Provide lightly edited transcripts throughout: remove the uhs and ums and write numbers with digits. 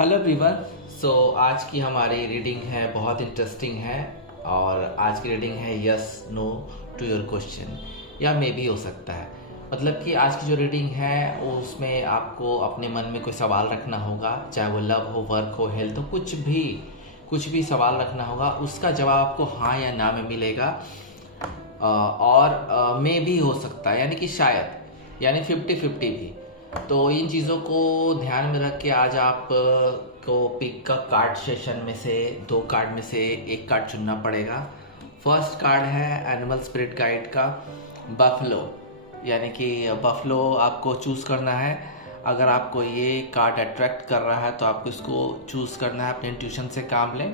Hello everyone. सो आज की हमारी रीडिंग है बहुत इंटरेस्टिंग है और आज की रीडिंग है yes no to your question या मे भी हो सकता है। मतलब कि आज की जो रीडिंग है उसमें आपको अपने मन में कोई सवाल रखना होगा, चाहे वो लव हो, वर्क हो, हेल्थ हो, कुछ भी सवाल रखना होगा। उसका जवाब आपको हाँ या ना में मिलेगा और मे भी हो सकता है, यानी कि शायद, यानी 50-50 भी। तो इन चीज़ों को ध्यान में रख के आज आप को पिक का कार्ड सेशन में से 2 कार्ड में से एक कार्ड चुनना पड़ेगा। फर्स्ट कार्ड है एनिमल स्पिरिट गाइड का बफलो, यानी कि बफलो आपको चूज़ करना है। अगर आपको ये कार्ड अट्रैक्ट कर रहा है तो आपको इसको चूज़ करना है, अपने इंट्यूशन से काम लें।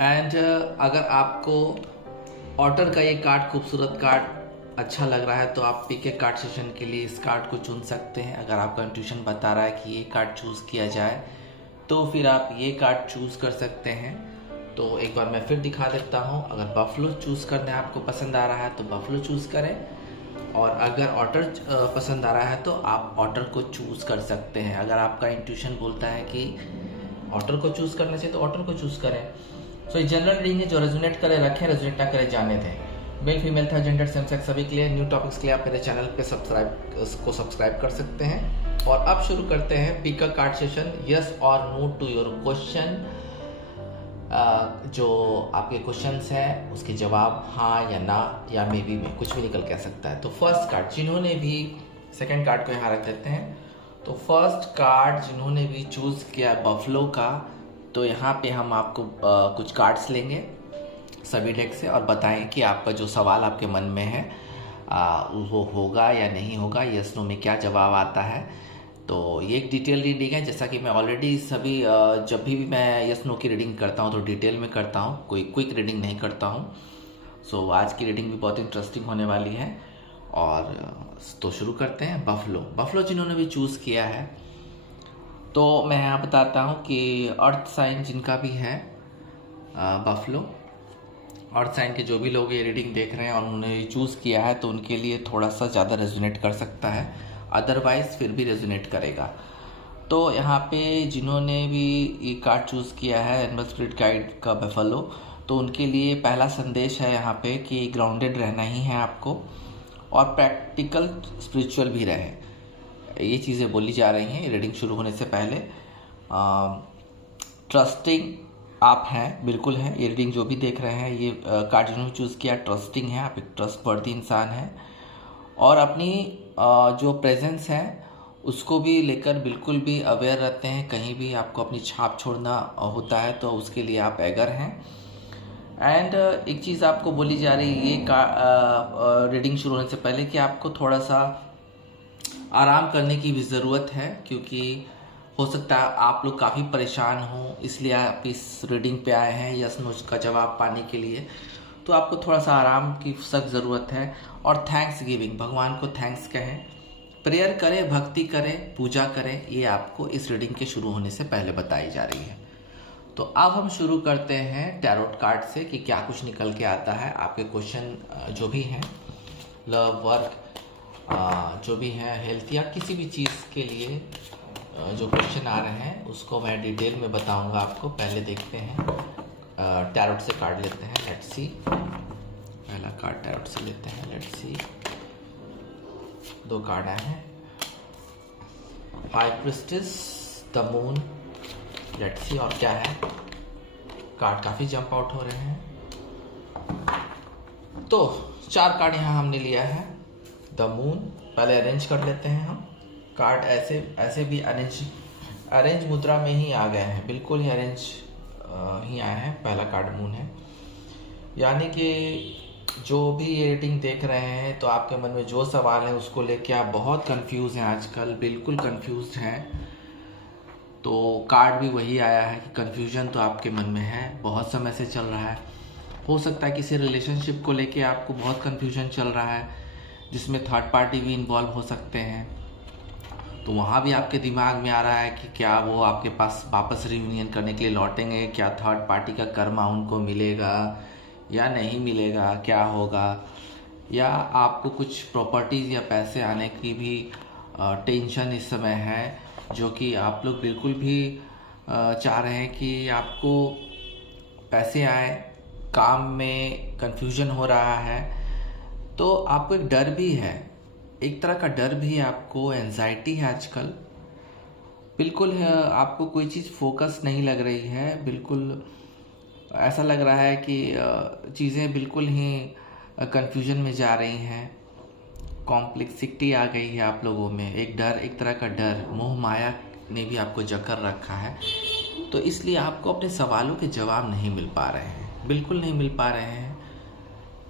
एंड अगर आपको ऑटर का ये कार्ड, खूबसूरत कार्ड अच्छा लग रहा है तो आप पिक ए कार्ड सेशन के लिए इस कार्ड को चुन सकते हैं। अगर आपका इंट्यूशन बता रहा है कि ये कार्ड चूज़ किया जाए तो फिर आप ये कार्ड चूज़ कर सकते हैं। तो एक बार मैं फिर दिखा देता हूँ। अगर बफलो चूज़ करना आपको पसंद आ रहा है तो बफलो चूज़ करें, और अगर ऑटर पसंद आ रहा है तो आप ऑटर को चूज़ कर सकते हैं। अगर आपका इंट्यूशन बोलता है कि ऑटर को चूज़ करना चाहिए तो ऑटर को चूज़ करें। सो ये जनरल रीडिंग है, जो रेजोनेट करे रखें, रेजोनेट ना करे जाने दें। मेल फीमेल था, जेंडर सेम सेक्स सभी के लिए। न्यू टॉपिक्स के लिए आप मेरे चैनल पे सब्सक्राइब कर सकते हैं। और अब शुरू करते हैं pick a card session, yes और नो टू योर क्वेश्चन। जो आपके क्वेश्चंस हैं उसके जवाब हाँ या ना या मे बी में कुछ भी निकल के आ सकता है। तो फर्स्ट कार्ड जिन्होंने भी, सेकंड कार्ड को यहाँ रख देते हैं। तो फर्स्ट कार्ड जिन्होंने भी चूज़ किया बफलो का, तो यहाँ पे हम आपको कुछ कार्ड्स लेंगे सभी डेक से और बताएं कि आपका जो सवाल आपके मन में है वो होगा या नहीं होगा, यस नो में क्या जवाब आता है। तो ये एक डिटेल रीडिंग है, जैसा कि मैं ऑलरेडी सभी जब भी मैं यस नो की रीडिंग करता हूँ तो डिटेल में करता हूँ, कोई क्विक रीडिंग नहीं करता हूँ। सो आज की रीडिंग भी बहुत इंटरेस्टिंग होने वाली है। और तो शुरू करते हैं। बफलो जिन्होंने भी चूज़ किया है, तो मैं यहाँ बताता हूँ कि अर्थ साइन जिनका भी है बफलो, अर्थ साइन के जो भी लोग ये रीडिंग देख रहे हैं और उन्होंने चूज़ किया है तो उनके लिए थोड़ा सा ज़्यादा रेजोनेट कर सकता है, अदरवाइज़ फिर भी रेजोनेट करेगा। तो यहाँ पे जिन्होंने भी ये कार्ड चूज़ किया है एनिमल स्पिरिट गाइड का बफलो, तो उनके लिए पहला संदेश है यहाँ पे कि ग्राउंडेड रहना ही है आपको और प्रैक्टिकल स्पिरिचुअल भी रहे। ये चीज़ें बोली जा रही हैं रीडिंग शुरू होने से पहले। ट्रस्टिंग आप हैं, बिल्कुल हैं। ये रीडिंग जो भी देख रहे हैं, ये कार्ड जिन्होंने चूज़ किया ट्रस्टिंग है, आप एक ट्रस्टवर्दी इंसान हैं और अपनी जो प्रेजेंस है उसको भी लेकर बिल्कुल भी अवेयर रहते हैं। कहीं भी आपको अपनी छाप छोड़ना होता है तो उसके लिए आप एगर हैं। एंड एक चीज़ आपको बोली जा रही है ये रीडिंग शुरू होने से पहले कि आपको थोड़ा सा आराम करने की भी ज़रूरत है, क्योंकि हो सकता है आप लोग काफ़ी परेशान हों, इसलिए आप इस रीडिंग पे आए हैं यस नो का जवाब पाने के लिए। तो आपको थोड़ा सा आराम की सख्त ज़रूरत है। और थैंक्स गिविंग, भगवान को थैंक्स कहें, प्रेयर करें, भक्ति करें, पूजा करें, ये आपको इस रीडिंग के शुरू होने से पहले बताई जा रही है। तो अब हम शुरू करते हैं टैरोट कार्ड से कि क्या कुछ निकल के आता है। आपके क्वेश्चन जो भी हैं, लव, वर्क, जो भी हैं, हेल्थ या किसी भी चीज़ के लिए जो क्वेश्चन आ रहे हैं उसको मैं डिटेल में बताऊंगा आपको। पहले देखते हैं, टैरोट से कार्ड लेते हैं, लेट्स सी। पहला कार्ड टैरोट से लेते हैं, लेट्स सी। 2 कार्ड आए हैं, high priestess, the moon, let's see. और क्या है, कार्ड काफ़ी जंप आउट हो रहे हैं। तो 4 कार्ड यहाँ हमने लिया है, द मून। पहले अरेंज कर लेते हैं हम कार्ड, ऐसे भी अरेंज मुद्रा में ही आ गए हैं, बिल्कुल ही अरेंज ही आए हैं। पहला कार्ड मून है, यानी कि जो भी ये रीडिंग देख रहे हैं तो आपके मन में जो सवाल है उसको लेके आप बहुत कंफ्यूज हैं आजकल, बिल्कुल कंफ्यूज हैं। तो कार्ड भी वही आया है कि कंफ्यूजन तो आपके मन में है, बहुत समय से चल रहा है। हो सकता है किसी रिलेशनशिप को लेके आपको बहुत कंफ्यूजन चल रहा है, जिसमें थर्ड पार्टी भी इन्वॉल्व हो सकते हैं। तो वहाँ भी आपके दिमाग में आ रहा है कि क्या वो आपके पास वापस रियूनियन करने के लिए लौटेंगे, क्या थर्ड पार्टी का कर्मा उनको मिलेगा या नहीं मिलेगा, क्या होगा, या आपको कुछ प्रॉपर्टीज़ या पैसे आने की भी टेंशन इस समय है। जो कि आप लोग बिल्कुल भी चाह रहे हैं कि आपको पैसे आए, काम में कंफ्यूजन हो रहा है, तो आपको एक डर भी है, एक तरह का डर भी है, आपको एंजाइटी है आजकल। बिल्कुल है, आपको कोई चीज़ फोकस नहीं लग रही है, बिल्कुल ऐसा लग रहा है कि चीज़ें बिल्कुल ही कंफ्यूजन में जा रही हैं, कॉम्प्लेक्सिटी आ गई है आप लोगों में, एक डर, एक तरह का डर, मोह माया ने भी आपको जकड़ रखा है। तो इसलिए आपको अपने सवालों के जवाब नहीं मिल पा रहे हैं, बिल्कुल नहीं मिल पा रहे हैं।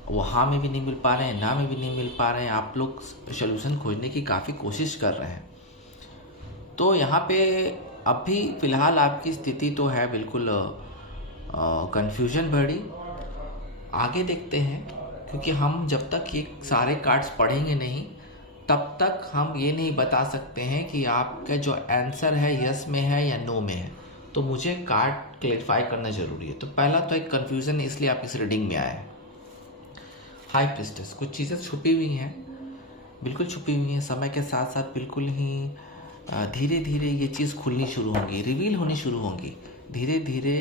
वो हाँ में भी नहीं मिल पा रहे हैं, ना में भी नहीं मिल पा रहे हैं। आप लोग सॉल्यूशन खोजने की काफ़ी कोशिश कर रहे हैं। तो यहाँ पे अभी फ़िलहाल आपकी स्थिति तो है बिल्कुल कन्फ्यूजन भरी। आगे देखते हैं, क्योंकि हम जब तक ये सारे कार्ड्स पढ़ेंगे नहीं, तब तक हम ये नहीं बता सकते हैं कि आपका जो आंसर है यस में है या नो में है। तो मुझे कार्ड क्लेरिफाई करना ज़रूरी है। तो पहला तो एक कन्फ्यूज़न है, इसलिए आप इस रीडिंग में आए हैं। हाई प्रीस्टेस, कुछ चीज़ें छुपी हुई हैं, बिल्कुल छुपी हुई हैं। समय के साथ साथ बिल्कुल ही धीरे धीरे ये चीज़ खुलनी शुरू होंगी, रिवील होनी शुरू होंगी। धीरे धीरे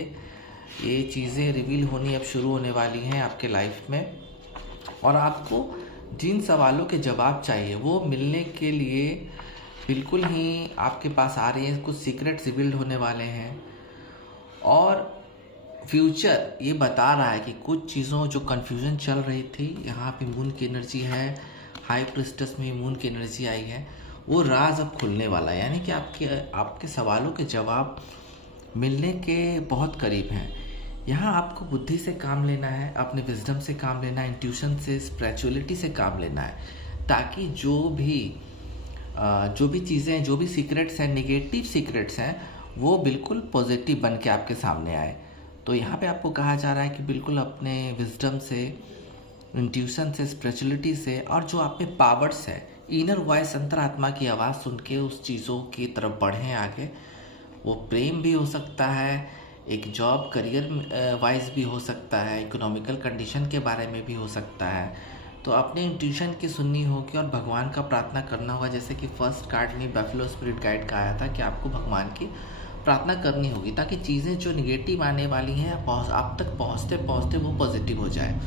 ये चीज़ें रिवील होनी अब शुरू होने वाली हैं आपके लाइफ में। और आपको जिन सवालों के जवाब चाहिए वो मिलने के लिए बिल्कुल ही आपके पास आ रही हैं। कुछ सीक्रेट्स रिवील्ड होने वाले हैं और फ्यूचर ये बता रहा है कि कुछ चीज़ों जो कन्फ्यूज़न चल रही थी, यहाँ पे मून की एनर्जी है, हाई प्रीस्टेस में मून की एनर्जी आई है, वो राज अब खुलने वाला है। यानी कि आपके सवालों के जवाब मिलने के बहुत करीब हैं। यहाँ आपको बुद्धि से काम लेना है, अपने विजडम से काम लेना है, इंट्यूशन से, स्पिरिचुअलिटी से काम लेना है, ताकि जो भी चीज़ें, जो भी सीक्रेट्स हैं, नेगेटिव सीक्रेट्स हैं, वो बिल्कुल पॉजिटिव बन के आपके सामने आए। तो यहाँ पे आपको कहा जा रहा है कि बिल्कुल अपने विजडम से, इंट्यूशन से, स्पिरिचुअलिटी से, और जो आप में पावर्स है, इनर वॉइस, अंतरात्मा की आवाज़ सुन के उस चीज़ों की तरफ बढ़ें आगे। वो प्रेम भी हो सकता है, एक जॉब करियर वाइज भी हो सकता है, इकोनॉमिकल कंडीशन के बारे में भी हो सकता है। तो अपने इंट्यूशन की सुननी होगी और भगवान का प्रार्थना करना होगा। जैसे कि फर्स्ट कार्ड में बैफलो स्पिरिट गाइड का आया था कि आपको भगवान की प्रार्थना करनी होगी, ताकि चीज़ें जो निगेटिव आने वाली हैं आप तक पहुँचते पहुँचते वो पॉजिटिव हो जाए।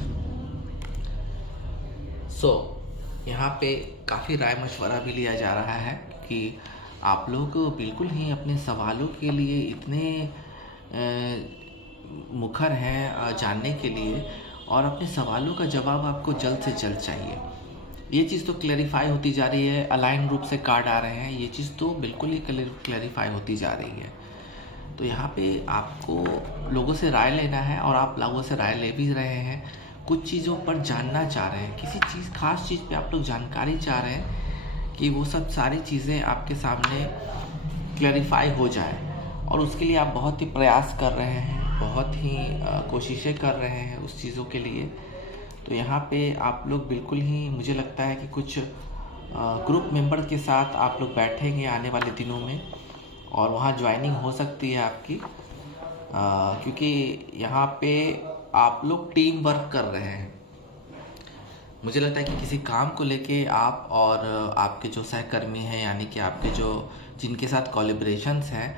यहाँ पे काफ़ी राय मशवरा भी लिया जा रहा है कि आप लोग बिल्कुल ही अपने सवालों के लिए इतने मुखर हैं जानने के लिए, और अपने सवालों का जवाब आपको जल्द से जल्द चाहिए। ये चीज़ तो क्लैरिफाई होती जा रही है, अलाइन रूप से कार्ड आ रहे हैं, ये चीज़ तो बिल्कुल ही क्लैरिफाई होती जा रही है। तो यहाँ पे आपको लोगों से राय लेना है, और आप लोगों से राय ले भी रहे हैं। कुछ चीज़ों पर जानना चाह रहे हैं, किसी चीज़, खास चीज़ पे आप लोग जानकारी चाह रहे हैं कि वो सब सारी चीज़ें आपके सामने क्लैरिफाई हो जाए, और उसके लिए आप बहुत ही प्रयास कर रहे हैं, बहुत ही कोशिशें कर रहे हैं उस चीज़ों के लिए। तो यहाँ पे आप लोग बिल्कुल ही, मुझे लगता है कि कुछ ग्रुप मेंबर के साथ आप लोग बैठेंगे आने वाले दिनों में, और वहाँ ज्वाइनिंग हो सकती है आपकी, क्योंकि यहाँ पे आप लोग टीम वर्क कर रहे हैं। मुझे लगता है कि किसी काम को लेके आप और आपके जो सहकर्मी हैं, यानी कि आपके जो जिनके साथ कोलैबोरेशंस हैं,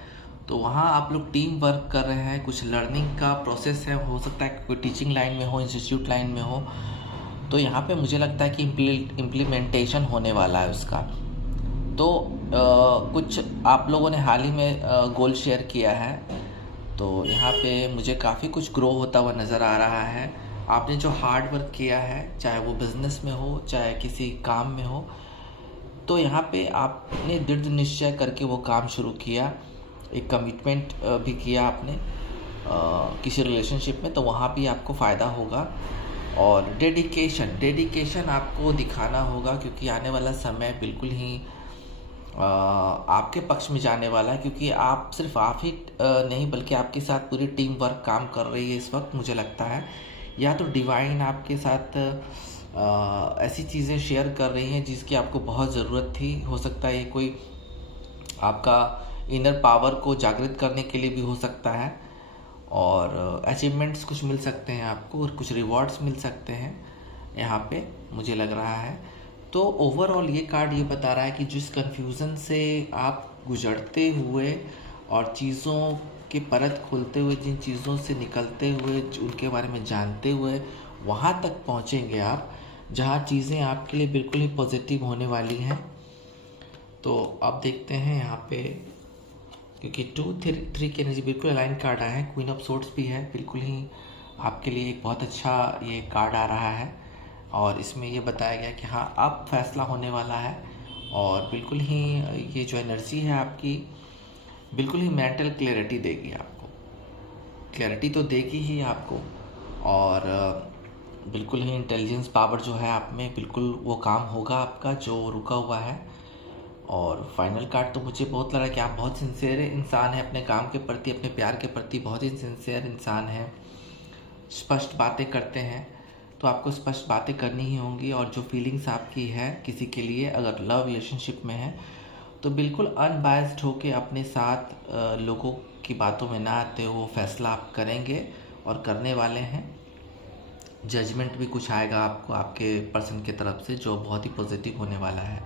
तो वहाँ आप लोग टीम वर्क कर रहे हैं। कुछ लर्निंग का प्रोसेस है, हो सकता है कोई टीचिंग लाइन में हो, इंस्टीट्यूट लाइन में हो। तो यहाँ पे मुझे लगता है कि इम्प्लीमेंटेशन होने वाला है उसका। तो कुछ आप लोगों ने हाल ही में गोल शेयर किया है, तो यहाँ पे मुझे काफ़ी कुछ ग्रो होता हुआ नज़र आ रहा है। आपने जो हार्ड वर्क किया है, चाहे वो बिज़नेस में हो, चाहे किसी काम में हो, तो यहाँ पे आपने दृढ़ निश्चय करके वो काम शुरू किया, एक कमिटमेंट भी किया आपने किसी रिलेशनशिप में, तो वहाँ भी आपको फ़ायदा होगा। और डेडिकेशन आपको दिखाना होगा, क्योंकि आने वाला समय बिल्कुल ही आपके पक्ष में जाने वाला है, क्योंकि आप सिर्फ आप ही नहीं, बल्कि आपके साथ पूरी टीम वर्क काम कर रही है इस वक्त। मुझे लगता है या तो डिवाइन आपके साथ ऐसी चीज़ें शेयर कर रही हैं जिसकी आपको बहुत ज़रूरत थी। हो सकता है ये कोई आपका इनर पावर को जागृत करने के लिए भी हो सकता है, और अचीवमेंट्स कुछ मिल सकते हैं आपको, और कुछ रिवॉर्ड्स मिल सकते हैं यहाँ पे, मुझे लग रहा है। तो ओवरऑल ये कार्ड ये बता रहा है कि जिस कन्फ्यूज़न से आप गुजरते हुए और चीज़ों की परत खोलते हुए, जिन चीज़ों से निकलते हुए, उनके बारे में जानते हुए वहाँ तक पहुँचेंगे आप जहाँ चीज़ें आपके लिए बिल्कुल ही पॉजिटिव होने वाली हैं। तो अब देखते हैं यहाँ पे, क्योंकि 2-3 की एनर्जी बिल्कुल अलाइन कार्ड आया है। क्वीन ऑफ सोर्ड्स भी है, बिल्कुल ही आपके लिए एक बहुत अच्छा ये कार्ड आ रहा है और इसमें ये बताया गया कि हाँ अब फैसला होने वाला है और बिल्कुल ही ये जो एनर्जी है आपकी बिल्कुल ही मेंटल क्लैरिटी देगी आपको। क्लैरिटी तो देगी ही आपको और बिल्कुल ही इंटेलिजेंस पावर जो है आप में, बिल्कुल वो काम होगा आपका जो रुका हुआ है। और फाइनल कार्ड तो मुझे बहुत लगा कि आप बहुत सिंसियर इंसान हैं अपने काम के प्रति, अपने प्यार के प्रति बहुत ही सिंसियर इंसान हैं, स्पष्ट बातें करते हैं। तो आपको स्पष्ट बातें करनी ही होंगी और जो फीलिंग्स आपकी है किसी के लिए, अगर लव रिलेशनशिप में है तो बिल्कुल अनबायस्ड होके अपने साथ लोगों की बातों में ना आते हो वो फैसला आप करेंगे और करने वाले हैं। जजमेंट भी कुछ आएगा आपको आपके पर्सन की तरफ से जो बहुत ही पॉजिटिव होने वाला है।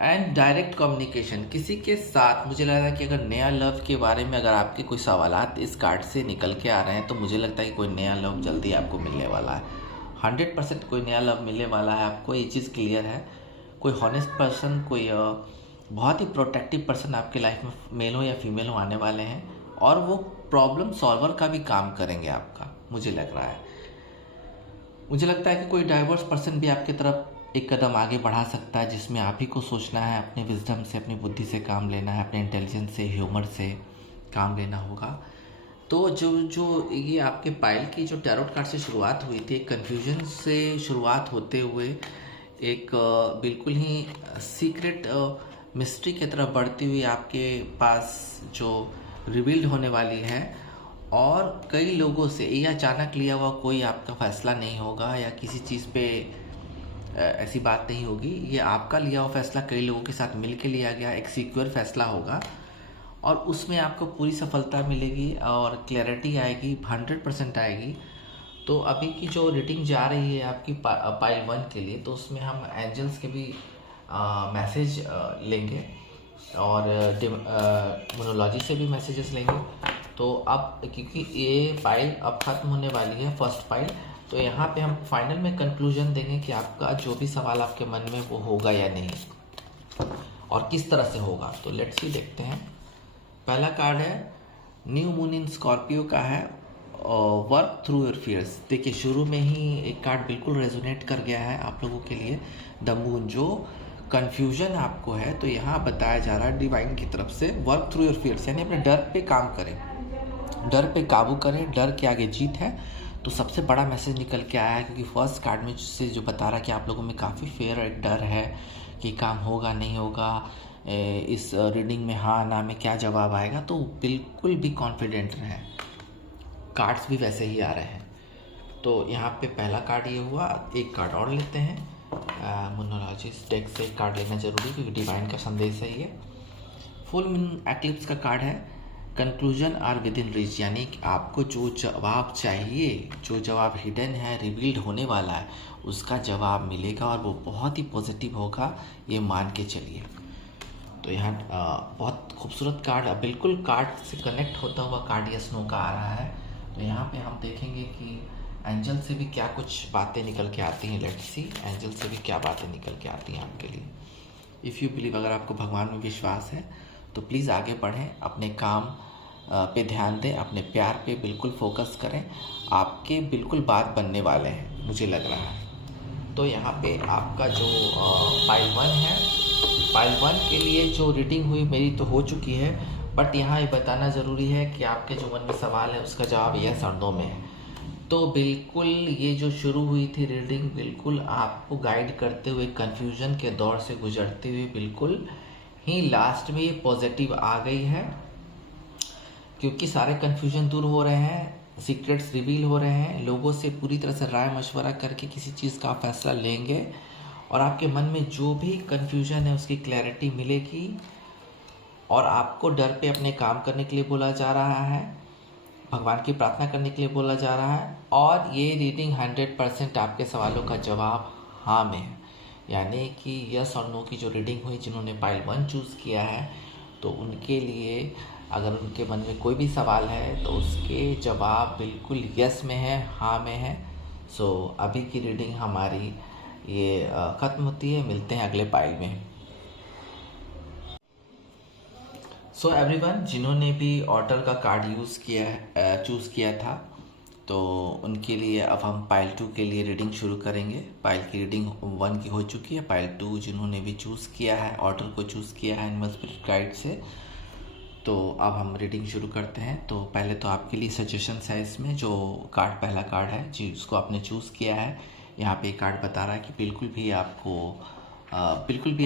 एंड डायरेक्ट कम्युनिकेशन किसी के साथ, मुझे लग रहा है कि अगर नया लव के बारे में अगर आपके कोई सवालात इस कार्ड से निकल के आ रहे हैं तो मुझे लगता है कि कोई नया लव जल्दी आपको मिलने वाला है। 100% कोई नया लव मिलने वाला है आपको, ये चीज़ क्लियर है। कोई हॉनेस्ट पर्सन, कोई बहुत ही प्रोटेक्टिव पर्सन आपके लाइफ में, मेल हो या फीमेल हो, आने वाले हैं और वो प्रॉब्लम सॉल्वर का भी काम करेंगे आपका, मुझे लग रहा है। मुझे लगता है कि कोई डाइवर्स पर्सन भी आपकी तरफ एक कदम आगे बढ़ा सकता है जिसमें आप ही को सोचना है, अपने विजडम से, अपनी बुद्धि से काम लेना है, अपने इंटेलिजेंस से, ह्यूमर से काम लेना होगा। तो जो ये आपके पाइल की जो टैरोट कार्ड से शुरुआत हुई थी, एक कन्फ्यूजन से शुरुआत होते हुए एक बिल्कुल ही सीक्रेट मिस्ट्री की तरफ बढ़ती हुई आपके पास जो रिवील्ड होने वाली है और कई लोगों से ये अचानक लिया हुआ कोई आपका फैसला नहीं होगा या किसी चीज़ पे ऐसी बात नहीं होगी। ये आपका लिया हुआ फैसला कई लोगों के साथ मिल के लिया गया एक सिक्योर फैसला होगा और उसमें आपको पूरी सफलता मिलेगी और क्लैरिटी आएगी, 100% आएगी। तो अभी की जो रीडिंग जा रही है आपकी पाइल 1 के लिए, तो उसमें हम एंजल्स के भी मैसेज लेंगे और मोनोलॉजी से भी मैसेजेस लेंगे। तो अब क्योंकि ये पाइल अब ख़त्म होने वाली है, फर्स्ट पाइल, तो यहाँ पे हम फाइनल में कंक्लूजन देंगे कि आपका जो भी सवाल आपके मन में वो होगा या नहीं और किस तरह से होगा। तो लेट्स सी, देखते हैं। पहला कार्ड है न्यू मून इन स्कॉर्पियो का है, वर्क थ्रू योर फियर्स। देखिए शुरू में ही एक कार्ड बिल्कुल रेजोनेट कर गया है आप लोगों के लिए, द मून। जो कन्फ्यूजन आपको है तो यहाँ बताया जा रहा है डिवाइन की तरफ से, वर्क थ्रू योर फियर्स, यानी अपने डर पे काम करें, डर पे काबू करें, डर के आगे जीत है। तो सबसे बड़ा मैसेज निकल के आया है क्योंकि फर्स्ट कार्ड में से जो बता रहा है कि आप लोगों में काफ़ी फेयर एक डर है कि काम होगा नहीं होगा, इस रीडिंग में हाँ ना में क्या जवाब आएगा। तो बिल्कुल भी कॉन्फिडेंट रहें, कार्ड्स भी वैसे ही आ रहे हैं। तो यहाँ पे पहला कार्ड ये हुआ। एक कार्ड और लेते हैं, मोनोलॉजिस्ट डेक से एक कार्ड लेना जरूरी क्योंकि डिवाइन का संदेश है ये। फुल मून एक्लिप्स का कार्ड है, conclusion are within reach, यानी कि आपको जो जवाब चाहिए, जो जवाब हिडन है, रिवील्ड होने वाला है, उसका जवाब मिलेगा और वो बहुत ही पॉजिटिव होगा, ये मान के चलिए। तो यहाँ बहुत खूबसूरत कार्ड, बिल्कुल कार्ड से कनेक्ट होता हुआ कार्ड ये स्नो का आ रहा है। तो यहाँ पे हम देखेंगे कि एंजल से भी क्या कुछ बातें निकल के आती हैं। लेट्स सी, एंजल से भी क्या बातें निकल के आती हैं आपके लिए। इफ़ यू बिलीव, अगर आपको भगवान में विश्वास है तो प्लीज़ आगे बढ़ें, अपने काम पे ध्यान दें, अपने प्यार पे बिल्कुल फोकस करें, आपके बिल्कुल बात बनने वाले हैं मुझे लग रहा है। तो यहाँ पे आपका जो पाइल 1 है, पाइल 1 के लिए जो रीडिंग हुई मेरी तो हो चुकी है, बट यहाँ ये बताना ज़रूरी है कि आपके जो मन में सवाल है उसका जवाब यस और नो में है। तो बिल्कुल ये जो शुरू हुई थी रीडिंग, बिल्कुल आपको गाइड करते हुए, कन्फ्यूजन के दौर से गुजरते हुए बिल्कुल ही लास्ट में ये पॉजिटिव आ गई है, क्योंकि सारे कन्फ्यूजन दूर हो रहे हैं, सीक्रेट्स रिवील हो रहे हैं, लोगों से पूरी तरह से राय मशवरा करके किसी चीज़ का फैसला लेंगे और आपके मन में जो भी कन्फ्यूजन है उसकी क्लैरिटी मिलेगी और आपको डर पे अपने काम करने के लिए बोला जा रहा है, भगवान की प्रार्थना करने के लिए बोला जा रहा है। और ये रीडिंग 100% आपके सवालों का जवाब हाँ में है, यानी कि यस और नो की जो रीडिंग हुई, जिन्होंने पाइल 1 चूज़ किया है तो उनके लिए अगर उनके मन में कोई भी सवाल है तो उसके जवाब बिल्कुल यस में है, हाँ में है। सो अभी की रीडिंग हमारी ये ख़त्म होती है। मिलते हैं अगले पाइल में। सो एवरीवन, जिन्होंने भी ऑर्डर का कार्ड चूज़ किया था, तो उनके लिए अब हम पाइल 2 के लिए रीडिंग शुरू करेंगे। पाइल की रीडिंग 1 की हो चुकी है। पाइल 2 जिन्होंने भी चूज़ किया है, ऑर्डर को चूज़ किया है एनिमल स्पिरिट गाइड से, तो अब हम रीडिंग शुरू करते हैं। तो पहले तो आपके लिए सजेशंस है इसमें। जो पहला कार्ड है जिसको आपने चूज़ किया है, यहाँ पे कार्ड बता रहा है कि बिल्कुल भी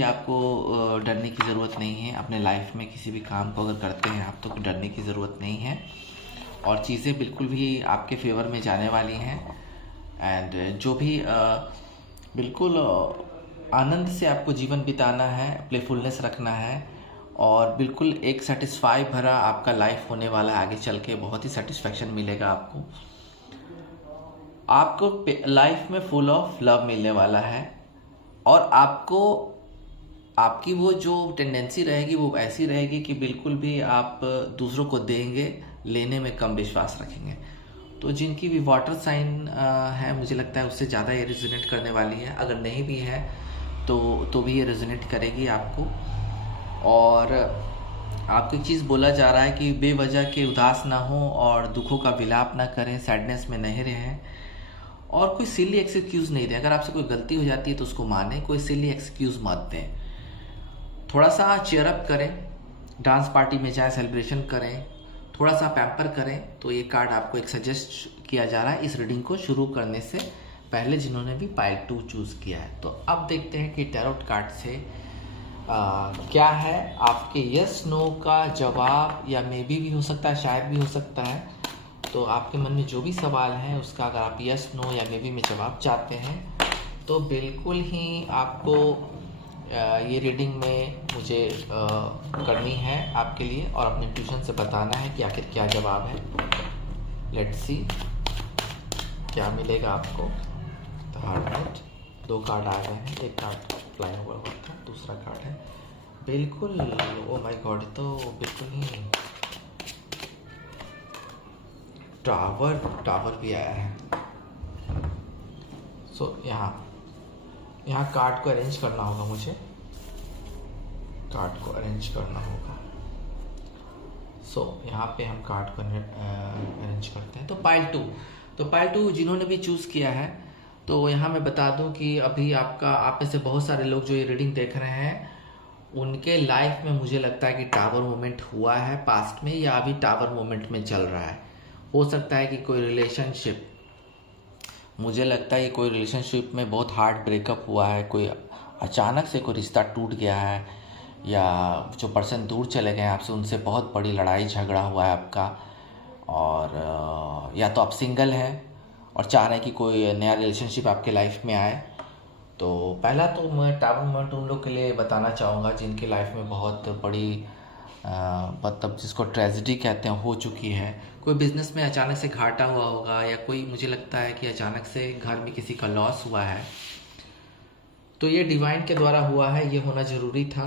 आपको डरने की ज़रूरत नहीं है। अपने लाइफ में किसी भी काम को अगर करते हैं आप, तो डरने की ज़रूरत नहीं है और चीज़ें बिल्कुल भी आपके फेवर में जाने वाली हैं। एंड जो भी बिल्कुल आनंद से आपको जीवन बिताना है, प्लेफुलनेस रखना है और बिल्कुल एक सेटिस्फाई भरा आपका लाइफ होने वाला है। आगे चल के बहुत ही सेटिस्फेक्शन मिलेगा आपको लाइफ में फुल ऑफ लव मिलने वाला है और आपकी वो जो टेंडेंसी रहेगी वो ऐसी रहेगी कि बिल्कुल भी आप दूसरों को देंगे, लेने में कम विश्वास रखेंगे। तो जिनकी भी वाटर साइन है, मुझे लगता है उससे ज़्यादा ये रेजोनेट करने वाली है। अगर नहीं भी है तो भी ये रेजोनेट करेगी आपको। और आपको एक चीज़ बोला जा रहा है कि बेवजह के उदास ना हो और दुखों का विलाप ना करें, सैडनेस में नहीं रहें और कोई सिली एक्सक्यूज़ नहीं दें। अगर आपसे कोई गलती हो जाती है तो उसको मानें, कोई सिली एक्सक्यूज़ मत दें। थोड़ा सा चेयर अप करें, डांस पार्टी में जाएं, सेलिब्रेशन करें, थोड़ा सा पैम्पर करें। तो ये कार्ड आपको एक सजेस्ट किया जा रहा है इस रीडिंग को शुरू करने से पहले, जिन्होंने भी पाइल 2 चूज़ किया है। तो अब देखते हैं कि टैरोट कार्ड से क्या है आपके यस नो का जवाब, या मे बी हो सकता है, शायद भी हो सकता है। तो आपके मन में जो भी सवाल है उसका अगर आप यस नो या मे बी में जवाब चाहते हैं तो बिल्कुल ही आपको ये रीडिंग में मुझे करनी है आपके लिए और अपने ट्यूशन से बताना है कि आखिर क्या जवाब है। लेट्स सी क्या मिलेगा आपको। द हर्मिट, 2 कार्ड आ गए हैं, एक कार्ड फ्लाई ओवर हुआ था, दूसरा कार्ड है बिल्कुल, ओ माय गॉड, तो बिल्कुल ही टावर भी आया है। सो यहाँ कार्ड को अरेंज करना होगा, मुझे कार्ड को अरेंज करना होगा। सो यहाँ पे हम कार्ड को अरेंज करते हैं। तो पाइल 2 जिन्होंने भी चूज़ किया है, तो यहाँ मैं बता दूँ कि अभी आप में से बहुत सारे लोग जो ये रीडिंग देख रहे हैं, उनके लाइफ में मुझे लगता है कि टावर मोमेंट हुआ है पास्ट में या अभी टावर मोमेंट में चल रहा है। हो सकता है कि कोई रिलेशनशिप, मुझे लगता है कि कोई रिलेशनशिप में बहुत हार्ड ब्रेकअप हुआ है, कोई अचानक से कोई रिश्ता टूट गया है, या जो पर्सन दूर चले गए हैं आपसे, उनसे बहुत बड़ी लड़ाई झगड़ा हुआ है आपका। और या तो आप सिंगल हैं और चाह रहे हैं कि कोई नया रिलेशनशिप आपके लाइफ में आए। तो पहला तो मैं टावर मोमेंट उन लोग के लिए बताना चाहूँगा जिनकी लाइफ में बहुत बड़ी मतलब जिसको ट्रेजेडी कहते हैं हो चुकी है। कोई बिजनेस में अचानक से घाटा हुआ होगा, या कोई मुझे लगता है कि अचानक से घर में किसी का लॉस हुआ है। तो ये डिवाइन के द्वारा हुआ है, ये होना ज़रूरी था।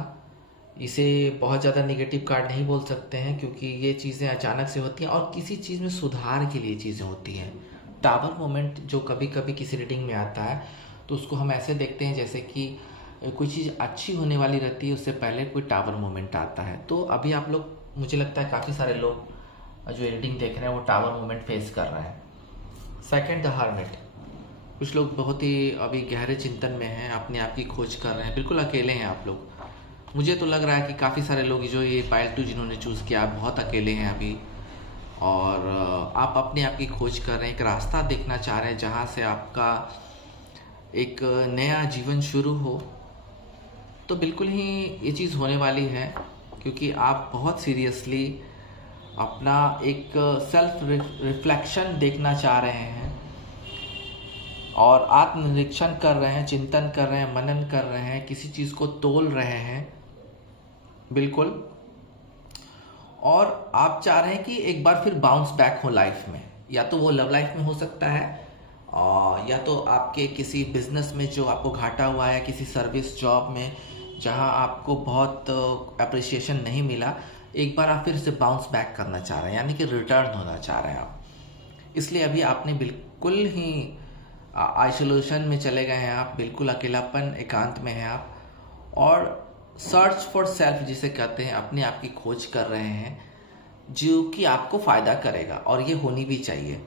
इसे बहुत ज़्यादा नेगेटिव कार्ड नहीं बोल सकते हैं क्योंकि ये चीज़ें अचानक से होती हैं और किसी चीज़ में सुधार के लिए चीज़ें होती हैं। टावर मोमेंट जो कभी कभी किसी रीडिंग में आता है तो उसको हम ऐसे देखते हैं जैसे कि कोई चीज़ अच्छी होने वाली रहती है, उससे पहले कोई टावर मोमेंट आता है। तो अभी आप लोग, मुझे लगता है काफ़ी सारे लोग जो रीडिंग देख रहे हैं वो टावर मोमेंट फेस कर रहे हैं। सेकंड, द हर्मिट, कुछ लोग बहुत ही अभी गहरे चिंतन में हैं, अपने आप की खोज कर रहे हैं, बिल्कुल अकेले हैं आप लोग। मुझे तो लग रहा है कि काफ़ी सारे लोग जो ये पाइल 2 जिन्होंने चूज़ किया, आप बहुत अकेले हैं अभी और आप अपने आप की खोज कर रहे हैं, एक रास्ता देखना चाह रहे हैं जहाँ से आपका एक नया जीवन शुरू हो। तो बिल्कुल ही ये चीज़ होने वाली है क्योंकि आप बहुत सीरियसली अपना एक सेल्फ रिफ्लेक्शन देखना चाह रहे हैं और आत्मनिरीक्षण कर रहे हैं, चिंतन कर रहे हैं, मनन कर रहे हैं, किसी चीज़ को तोल रहे हैं बिल्कुल। और आप चाह रहे हैं कि एक बार फिर बाउंस बैक हो लाइफ में, या तो वो लव लाइफ में हो सकता है या तो आपके किसी बिजनेस में जो आपको घाटा हुआ है, किसी सर्विस जॉब में जहां आपको बहुत अप्रिसिएशन नहीं मिला, एक बार आप फिर से बाउंस बैक करना चाह रहे हैं, यानी कि रिटर्न होना चाह रहे हैं आप। इसलिए अभी आपने बिल्कुल ही आइसोलेशन में चले गए हैं आप, बिल्कुल अकेलापन एकांत में हैं आप, और सर्च फॉर सेल्फ जिसे कहते हैं, अपने आप की खोज कर रहे हैं जो कि आपको फ़ायदा करेगा, और ये होनी भी चाहिए।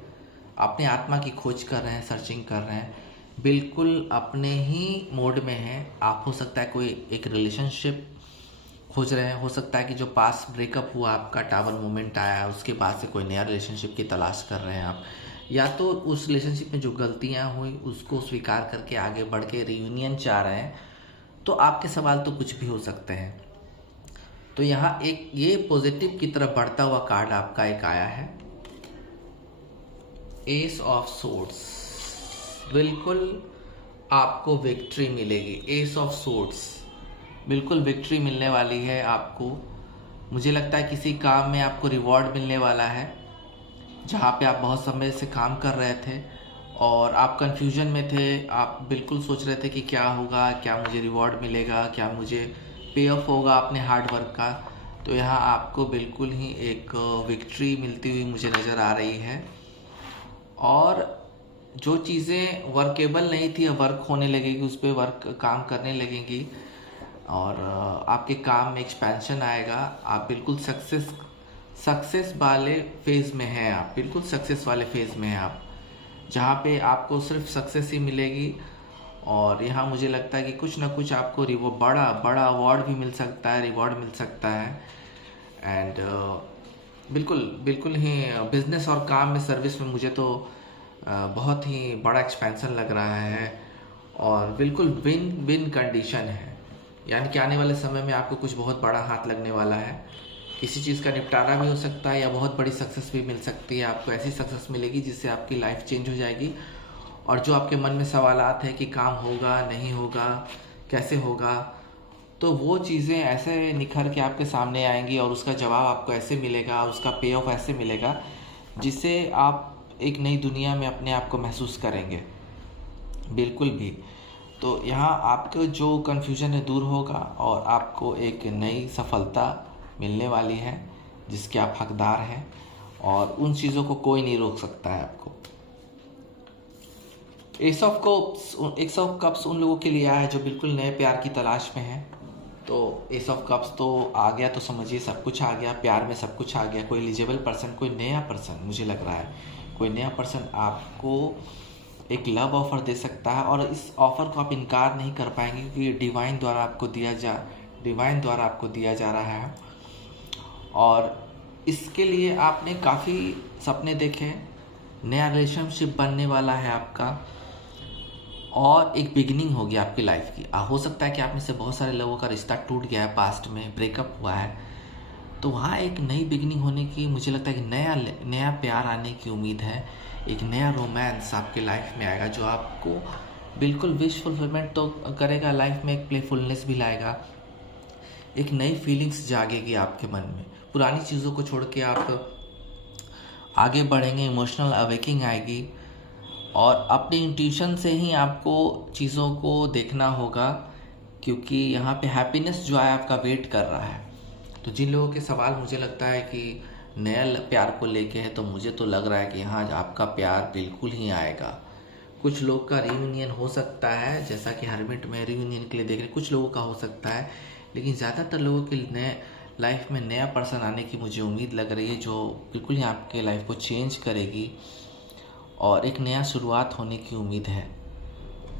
अपने आत्मा की खोज कर रहे हैं, सर्चिंग कर रहे हैं, बिल्कुल अपने ही मोड में हैं आप। हो सकता है कोई एक रिलेशनशिप खोज रहे हैं, हो सकता है कि जो पास ब्रेकअप हुआ, आपका टावर मोमेंट आया, उसके बाद से कोई नया रिलेशनशिप की तलाश कर रहे हैं आप, या तो उस रिलेशनशिप में जो गलतियां हुई उसको स्वीकार करके आगे बढ़ के रियूनियन चाह रहे हैं। तो आपके सवाल तो कुछ भी हो सकते हैं। तो यहाँ एक ये पॉजिटिव की तरफ बढ़ता हुआ कार्ड आपका एक आया है, एस ऑफ सोर्ड्स। बिल्कुल आपको विक्ट्री मिलेगी, एस ऑफ सोर्ड्स, बिल्कुल विक्ट्री मिलने वाली है आपको। मुझे लगता है किसी काम में आपको रिवॉर्ड मिलने वाला है, जहाँ पे आप बहुत समय से काम कर रहे थे और आप कंफ्यूजन में थे। आप बिल्कुल सोच रहे थे कि क्या होगा, क्या मुझे रिवॉर्ड मिलेगा, क्या मुझे पे ऑफ होगा अपने हार्ड वर्क का। तो यहाँ आपको बिल्कुल ही एक विक्ट्री मिलती हुई मुझे नज़र आ रही है, और जो चीज़ें वर्केबल नहीं थी अब वर्क होने लगेगी, उस पर वर्क काम करने लगेंगी, और आपके काम में एक्सपेंशन आएगा। आप बिल्कुल सक्सेस वाले फेज़ में हैं, आप बिल्कुल सक्सेस वाले फेज़ में हैं आप, जहाँ पे आपको सिर्फ सक्सेस ही मिलेगी। और यहाँ मुझे लगता है कि कुछ ना कुछ आपको बड़ा बड़ा अवार्ड भी मिल सकता है, रिवॉर्ड मिल सकता है। एंड बिल्कुल ही बिजनेस और काम में, सर्विस में मुझे तो बहुत ही बड़ा एक्सपेंशन लग रहा है, और बिल्कुल विन विन कंडीशन है। यानी कि आने वाले समय में आपको कुछ बहुत बड़ा हाथ लगने वाला है, किसी चीज़ का निपटारा भी हो सकता है, या बहुत बड़ी सक्सेस भी मिल सकती है आपको। ऐसी सक्सेस मिलेगी जिससे आपकी लाइफ चेंज हो जाएगी, और जो आपके मन में सवालात है कि काम होगा नहीं होगा, कैसे होगा, तो वो चीज़ें ऐसे निखर के आपके सामने आएंगी, और उसका जवाब आपको ऐसे मिलेगा, और उसका पे ऑफ ऐसे मिलेगा जिससे आप एक नई दुनिया में अपने आप को महसूस करेंगे। बिल्कुल भी। तो यहाँ आपका जो कन्फ्यूजन है दूर होगा, और आपको एक नई सफलता मिलने वाली है जिसके आप हकदार हैं, और उन चीज़ों को कोई नहीं रोक सकता है आपको। एस ऑफ कप्स उन लोगों के लिए आया है जो बिल्कुल नए प्यार की तलाश में हैं। तो एस ऑफ कप्स तो आ गया तो समझिए सब कुछ आ गया, प्यार में सब कुछ आ गया। कोई एलिजिबल पर्सन, कोई नया पर्सन, मुझे लग रहा है कोई नया पर्सन आपको एक लव ऑफ़र दे सकता है, और इस ऑफ़र को आप इनकार नहीं कर पाएंगे क्योंकि डिवाइन द्वारा आपको दिया जा रहा है। और इसके लिए आपने काफ़ी सपने देखे, नया रिलेशनशिप बनने वाला है आपका, और एक बिगिनिंग होगी आपकी लाइफ की। हो सकता है कि आप में से बहुत सारे लोगों का रिश्ता टूट गया है, पास्ट में ब्रेकअप हुआ है, तो वहाँ एक नई बिगिनिंग होने की, मुझे लगता है कि नया प्यार आने की उम्मीद है। एक नया रोमांस आपके लाइफ में आएगा जो आपको बिल्कुल विश फुलफिलमेंट तो करेगा, लाइफ में एक प्लेफुलनेस भी लाएगा, एक नई फीलिंग्स जागेगी आपके मन में। पुरानी चीज़ों को छोड़ के आप आगे बढ़ेंगे, इमोशनल अवेकिंग आएगी, और अपने इंट्यूशन से ही आपको चीज़ों को देखना होगा, क्योंकि यहाँ पे हैप्पीनेस जो है आपका वेट कर रहा है। तो जिन लोगों के सवाल मुझे लगता है कि नया प्यार को लेके है, तो मुझे तो लग रहा है कि हाँ आपका प्यार बिल्कुल ही आएगा। कुछ लोग का रियूनियन हो सकता है, जैसा कि हरमिट में रियूनियन के लिए देख रहे, कुछ लोगों का हो सकता है, लेकिन ज़्यादातर लोगों के नए लाइफ में नया पर्सन आने की मुझे उम्मीद लग रही है, जो बिल्कुल ही आपके लाइफ को चेंज करेगी, और एक नया शुरुआत होने की उम्मीद है।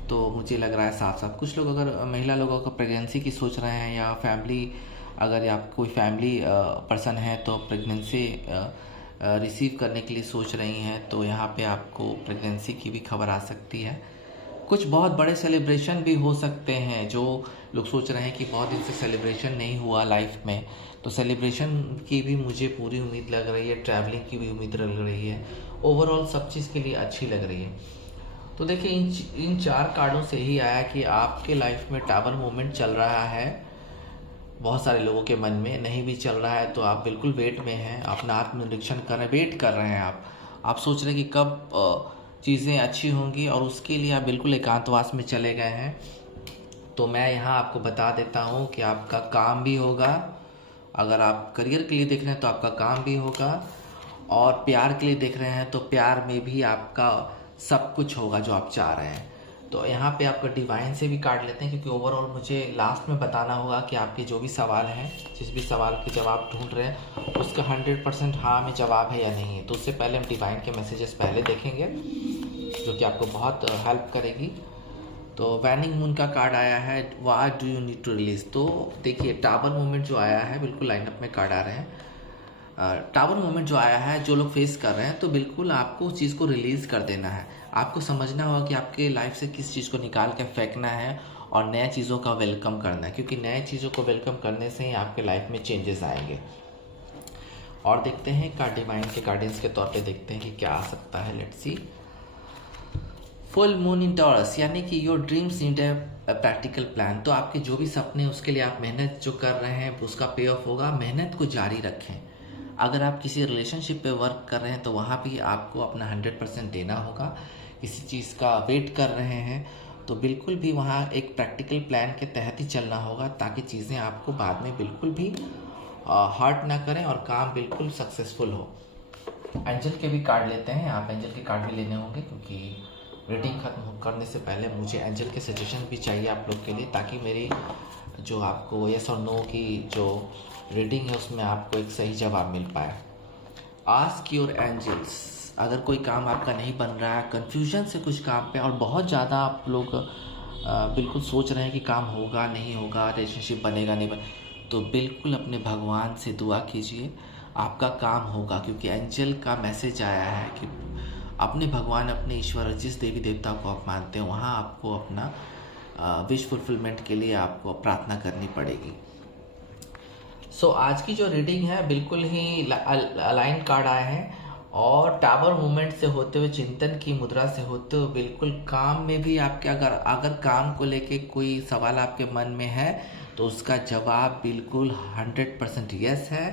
तो मुझे लग रहा है साथ साथ कुछ लोग, अगर महिला लोगों को प्रेगनेंसी की सोच रहे हैं, या फैमिली, अगर आप कोई फैमिली पर्सन है तो प्रेगनेंसी रिसीव करने के लिए सोच रही हैं, तो यहाँ पे आपको प्रेगनेंसी की भी खबर आ सकती है। कुछ बहुत बड़े सेलिब्रेशन भी हो सकते हैं, जो लोग सोच रहे हैं कि बहुत दिन से सेलिब्रेशन नहीं हुआ लाइफ में, तो सेलिब्रेशन की भी मुझे पूरी उम्मीद लग रही है, ट्रैवलिंग की भी उम्मीद लग रही है, ओवरऑल सब चीज़ के लिए अच्छी लग रही है। तो देखिए इन 4 कार्डों से ही आया कि आपके लाइफ में टावर मूवमेंट चल रहा है। बहुत सारे लोगों के मन में नहीं भी चल रहा है, तो आप बिल्कुल वेट में हैं, अपना आत्मनिरीक्षण कर रहे हैं, वेट कर रहे हैं आप सोच रहे हैं कि कब चीज़ें अच्छी होंगी, और उसके लिए आप बिल्कुल एकांतवास में चले गए हैं। तो मैं यहाँ आपको बता देता हूँ कि आपका काम भी होगा। अगर आप करियर के लिए देख रहे हैं तो आपका काम भी होगा, और प्यार के लिए देख रहे हैं तो प्यार में भी आपका सब कुछ होगा जो आप चाह रहे हैं। तो यहाँ पे आपका डिवाइन से भी कार्ड लेते हैं, क्योंकि ओवरऑल मुझे लास्ट में बताना होगा कि आपके जो भी सवाल हैं, जिस भी सवाल के जवाब ढूंढ रहे हैं, उसका 100% हाँ में जवाब है या नहीं है। तो उससे पहले हम डिवाइन के मैसेजेस पहले देखेंगे, जो कि आपको बहुत हेल्प करेगी। तो वैनिंग मून का कार्ड आया है, what do you need to release. तो देखिए टावर मूवमेंट जो आया है, बिल्कुल लाइनअप में कार्ड आ रहे हैं। टावर मूवमेंट जो आया है, जो लोग फेस कर रहे हैं, तो बिल्कुल आपको उस चीज़ को रिलीज़ कर देना है। आपको समझना होगा कि आपके लाइफ से किस चीज़ को निकाल के फेंकना है और नए चीज़ों का वेलकम करना है, क्योंकि नए चीज़ों को वेलकम करने से ही आपके लाइफ में चेंजेस आएंगे। और देखते हैं कार्ड डिवाइन के गार्डियंस के तौर पे देखते हैं कि क्या आ सकता है। Let's see. Full moon in taurus, यानी कि your dreams need a practical plan. तो आपके जो भी सपने हैं उसके लिए आप मेहनत जो कर रहे हैं उसका पे ऑफ होगा। मेहनत को जारी रखें। अगर आप किसी रिलेशनशिप पे वर्क कर रहे हैं तो वहाँ भी आपको अपना 100% देना होगा। किसी चीज़ का वेट कर रहे हैं तो बिल्कुल भी वहाँ एक प्रैक्टिकल प्लान के तहत ही चलना होगा, ताकि चीज़ें आपको बाद में बिल्कुल भी हर्ट ना करें और काम बिल्कुल सक्सेसफुल हो। एंजल के भी कार्ड लेते हैं, आप एंजल के कार्ड भी लेने होंगे, क्योंकि रीडिंग खत्म करने से पहले मुझे एंजल के सजेशन भी चाहिए आप लोग के लिए, ताकि मेरी जो आपको यस और नो की जो रीडिंग है उसमें आपको एक सही जवाब मिल पाए। Ask your angels. अगर कोई काम आपका नहीं बन रहा है, कन्फ्यूजन से कुछ काम पे, और बहुत ज़्यादा आप लोग बिल्कुल सोच रहे हैं कि काम होगा नहीं होगा, रिलेशनशिप बनेगा नहीं तो बिल्कुल अपने भगवान से दुआ कीजिए, आपका काम होगा। क्योंकि एंजल का मैसेज आया है कि अपने भगवान, अपने ईश्वर, जिस देवी देवता को आप मानते हैं, वहाँ आपको अपना विश फुलफिलमेंट के लिए आपको प्रार्थना करनी पड़ेगी। सो आज की जो रीडिंग है बिल्कुल ही अलाइन कार्ड आए हैं, और टावर मूवमेंट से होते हुए, चिंतन की मुद्रा से होते हुए, बिल्कुल काम में भी आपके अगर काम को लेके कोई सवाल आपके मन में है तो उसका जवाब बिल्कुल 100% यस है।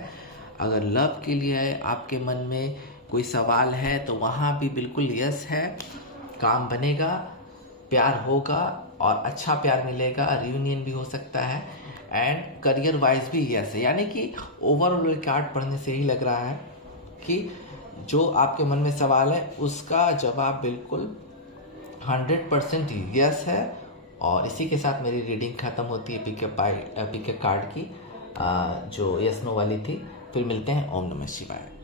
अगर लव के लिए आपके मन में कोई सवाल है तो वहाँ भी बिल्कुल यस है। काम बनेगा, प्यार होगा और अच्छा प्यार मिलेगा, रियूनियन भी हो सकता है, एंड करियर वाइज भी यस है। यानी कि ओवरऑल कार्ड पढ़ने से ही लग रहा है कि जो आपके मन में सवाल है उसका जवाब बिल्कुल 100% यस है। और इसी के साथ मेरी रीडिंग ख़त्म होती है पिकअप कार्ड की, जो यस नो वाली थी। फिर मिलते हैं। ओम नमः शिवाय।